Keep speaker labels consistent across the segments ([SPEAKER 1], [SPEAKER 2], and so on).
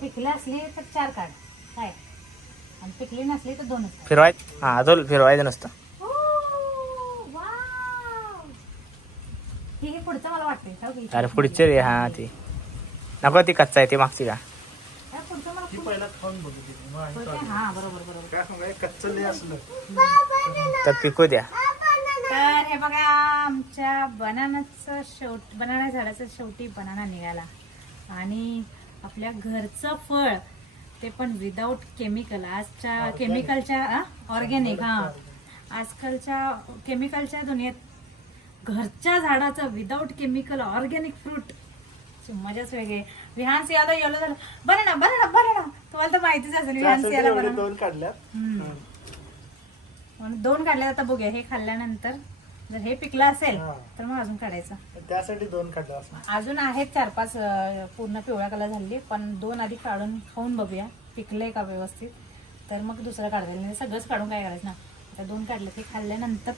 [SPEAKER 1] पिकले असले तर चार काढ. काय? आणि पिकले नसले तर दोनच काढ.
[SPEAKER 2] फिरवाय हा अजून फिरवायचं नसतं.
[SPEAKER 1] Oh, wow. हे हे पुढचं मला वाटतंय. का बघ?
[SPEAKER 2] अरे पुढचे रे हा ती. नको ती कच्चा आहे ती मागची का?
[SPEAKER 1] हा, पुढचं मला
[SPEAKER 3] ती
[SPEAKER 1] खूप-
[SPEAKER 3] पहिला खाऊन बघितली मग आणि
[SPEAKER 1] होते? हा बरोबर बरोबर.
[SPEAKER 3] काय सांगाय कच्चं लय असलं.
[SPEAKER 2] तर पिकू द्या.
[SPEAKER 1] तर हे बघा आमच्या बनानाचं शेवट बनाना झाडाचं शेवटी बनाना निघाला. आणि आपल्या घरचं फळ ते पण विदाऊट केमिकल आजच्या केमिकलच्या ऑर्गॅनिक हा? आजकालच्या केमिकलच्या दुनियेत घरच्या झाडाचं विदाऊट केमिकल ऑर्गॅनिक फ्रूट मजाच वेगळी. विहान सियाला येलो झालं. बरं ना बरं ना बरं ना तुम्हाला तर माहितीच असेल विहान सियाला
[SPEAKER 3] दोन काढल्या
[SPEAKER 1] दोन काढले आता बघूया हे खाल्ल्यानंतर. जर हे पिकलं असेल
[SPEAKER 3] हा.
[SPEAKER 1] तर मग अजून काढायचं.
[SPEAKER 3] त्यासाठी दोन काढल्या असं
[SPEAKER 1] अजून आहेत चार पाच अं, पूर्ण पिवळ्या कलर झाली पण दोन आधी काढून खाऊन बघूया. पिकलंय का व्यवस्थित? तर मग दुसरं काढता नाही सगळंच काढून काय करायचं ना? आता दोन काढले ते खाल्ल्यानंतर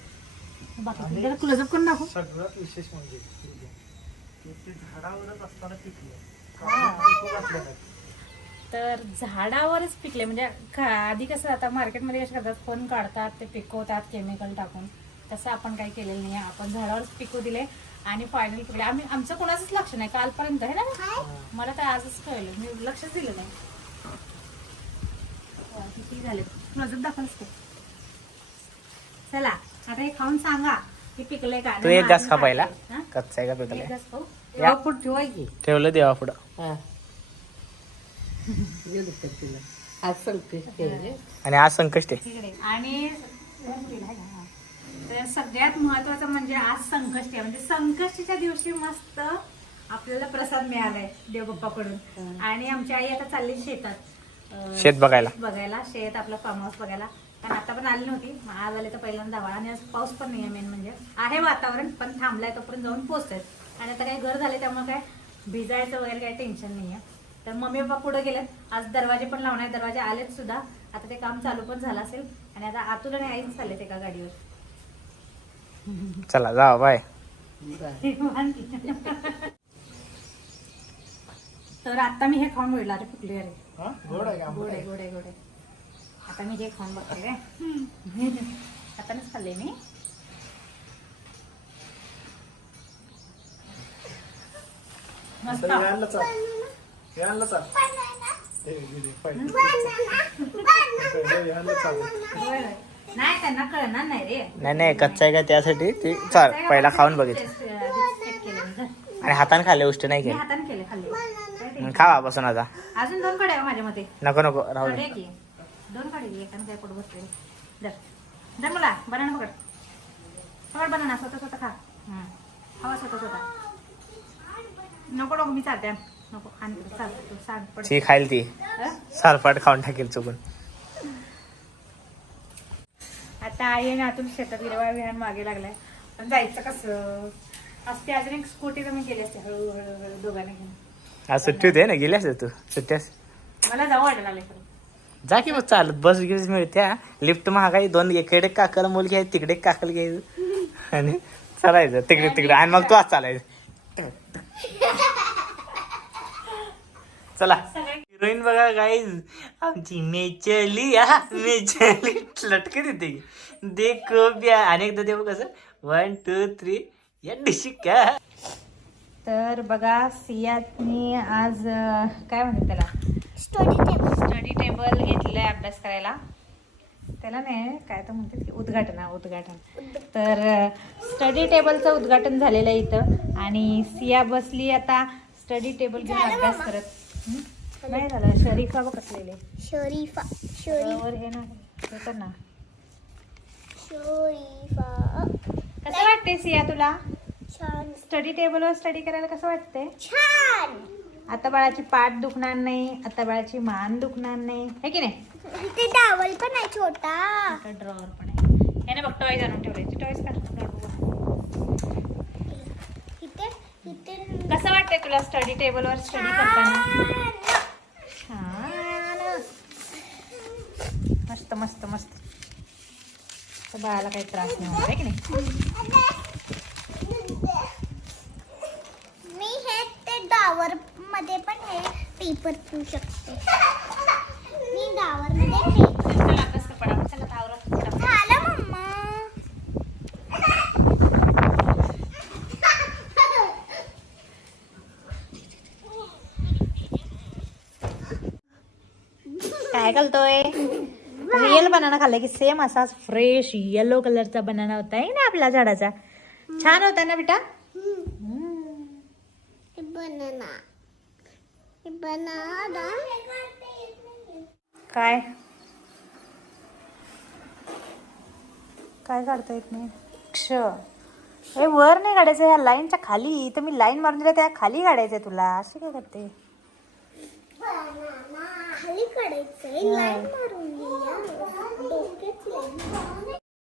[SPEAKER 1] बाकी जरा क्लोजअप करून दाखव
[SPEAKER 3] सगळ्यात विशेष म्हणजे ते ते झाडावरच असताना पिकले. पिकू घातलं नाही.
[SPEAKER 1] तर झाडावरच पिकले म्हणजे आधी कसं आता मार्केटमध्ये कसं करतात? फोन काढतात ते पिकवतात केमिकल टाकून. तसं आपण काही केलेलं नाही आपण झाडावरच पिकू दिले आणि फायनल पिकले. आम्ही आमचं कोणाचंच लक्ष नाही. कालपर्यंत आहे ना? मला तर आजच कळलं. मी लक्षच दिलं नाही. किती झाले? दाखवलंच ते चला आता हे खाऊन सांगा की का
[SPEAKER 2] तू एक घास खा पहिला.
[SPEAKER 1] हा?
[SPEAKER 2] कच्चा आहे का
[SPEAKER 1] एक
[SPEAKER 2] पिकलाय
[SPEAKER 1] घास खाऊ.
[SPEAKER 2] या.
[SPEAKER 4] पुढे ठेवायची
[SPEAKER 2] ठेवलं देवा पुढं.
[SPEAKER 4] गेलो तर तिला आज संकष्ट आहे
[SPEAKER 2] आणि आज संकष्ट आहे.
[SPEAKER 1] तिकडे. आणि तर सगळ्यात महत्वाचं म्हणजे आज संकष्टी आहे. म्हणजे संकष्टीच्या दिवशी मस्त आपल्याला प्रसाद मिळालाय देवबाप्पाकडून. आणि आमची आई आता चालली शेतात. अं,
[SPEAKER 2] शेत बघायला.
[SPEAKER 1] बघायला शेत आपलं फार्म हाऊस बघायला. पण आता पण आली नव्हती. मग आज आले तर पहिल्यांदा धावळा आणि आज पाऊस पण नाही आहे मेन म्हणजे. आहे वातावरण पण थांबलाय तोपर्यंत जाऊन पोहोचतात आणि आता काय घर झाले त्यामुळे काय भिजायचं वगैरे काही टेन्शन नाही आहे तर मम्मी पप्पा पुढे गेलेत. आज दरवाजे पण लावणार दरवाजे आलेत सुद्धा. आता ते काम चालू पण झालं असेल. आणि आता आतून आणि आईच चाललेत एका गाडीवर.
[SPEAKER 2] चला जा बाय
[SPEAKER 1] तर आता मी हे खाऊन बघितलं अरे फुकली अरे
[SPEAKER 3] हा गोड
[SPEAKER 1] गोड? गोड आता मी हे खाऊन बघते रे आताच खाल्ले मी मस्त नाही त्यांना कळणार नाही रे.
[SPEAKER 2] नाही नाही कच्चा आहे का त्यासाठी? ते चाल पहिला खाऊन बघितलं. आणि हाताने खाल्ले गोष्ट नाही केली.
[SPEAKER 1] हाताने केले खाल्ले. काय
[SPEAKER 2] मग
[SPEAKER 1] ते?
[SPEAKER 2] खावा बसून आता.
[SPEAKER 1] अजून दोन कडे माझ्या मते.
[SPEAKER 2] नको नको राहू
[SPEAKER 1] कडे
[SPEAKER 2] दे
[SPEAKER 1] की? दोन कडे की एकानं काय पोट बसते धर धर मला बनाना पकड. पकड बनाना स्वतः स्वतः खा. हं. खावा स्वतः स्वतः. नको नको मी चालते. नको आणि तू सांग पड
[SPEAKER 2] ती खाईल ती.
[SPEAKER 1] हं?
[SPEAKER 2] सारपाट खाऊन टाकेल चुकून.
[SPEAKER 1] आता आई आणि आतून शेतात गेल्या विहान मागे लागलाय. पण जायचं कसं? असते अजून एक स्कूटी तर मी गेली असते हळूहळू हळू दोघांना घेऊन.
[SPEAKER 2] आज सुट्टी होते ना गेली असते तू? सुट्ट्यास
[SPEAKER 1] मला जाऊ वाटायला खरं.
[SPEAKER 2] जा की मग चालत बस गिस मिळत्या. लिफ्ट महागाई दोन इकडे काकाला मुल घ्यायचं तिकडे काकाला घ्यायचं. आणि चालायचं तिकडे तिकडे. आणि मग तू आज चालायचं. चला. हिरोईन बघा गाईज आमची मेचली हा मेचली. लटके देते की. देखो ब्या अनेकदा देऊ कसं? वन टू थ्री या डिशिका
[SPEAKER 1] तर बघा सियानी आज अं, काय म्हणतात त्याला? स्टडी टेबल घेतलंय अभ्यास करायला. त्याला नाही काय तर म्हणतात की उद्घाटन हा उद्घाटन. तर स्टडी टेबलचं उद्घाटन झालेलं आहे इथं. आणि सिया बसली आता स्टडी टेबल घेऊन अभ्यास करत. हं? नाही झालं शरीफा बघ कसलेले.
[SPEAKER 5] शरीफा शरी
[SPEAKER 1] वर हे ना हे कर ना.
[SPEAKER 5] शरीफा.
[SPEAKER 1] कसं वाटते सिया तुला?
[SPEAKER 5] छान.
[SPEAKER 1] स्टडी टेबलवर स्टडी करायला कसं वाटतंय?
[SPEAKER 5] छान.
[SPEAKER 1] आता बाळाची पाठ दुखणार नाही आता बाळाची मान दुखणार नाही है की नाही?
[SPEAKER 5] ते टावल पण आहे छोटा.
[SPEAKER 1] ड्रॉवर पण आहे. याने बघ टॉईज आणून ठेवले टॉईज का
[SPEAKER 5] इथे इथे.
[SPEAKER 1] कसं वाटतंय तुला स्टडी टेबलवर स्टडी करताना?
[SPEAKER 5] छान.
[SPEAKER 1] छान मस्त मस्त. तर बाळाला काही त्रास नाही होणार आहे की नाही?
[SPEAKER 5] मी हे ते डावर मध्ये पण हे पेपर ठेवू शकते. मी डावर मध्ये
[SPEAKER 1] चला. चला.
[SPEAKER 5] झालं मम्मा.
[SPEAKER 1] काय घालतोय रिअल बनाना खाल्ला की सेम असाच फ्रेश येलो कलरचा बनाना होता. आहे ना आपल्या झाडाचा? छान होता ना बेटा?
[SPEAKER 5] बनाना बनाना
[SPEAKER 1] काय? काय काढता येत नाही? क्ष. हे वर नाही काढायचं ह्या लाईनच्या खाली. तर मी लाईन मारून दिल्या त्या खाली काढायचंय तुला. असे काय करते?
[SPEAKER 5] खाली काढायचंय. लाईन मारून डोक्याची लाईन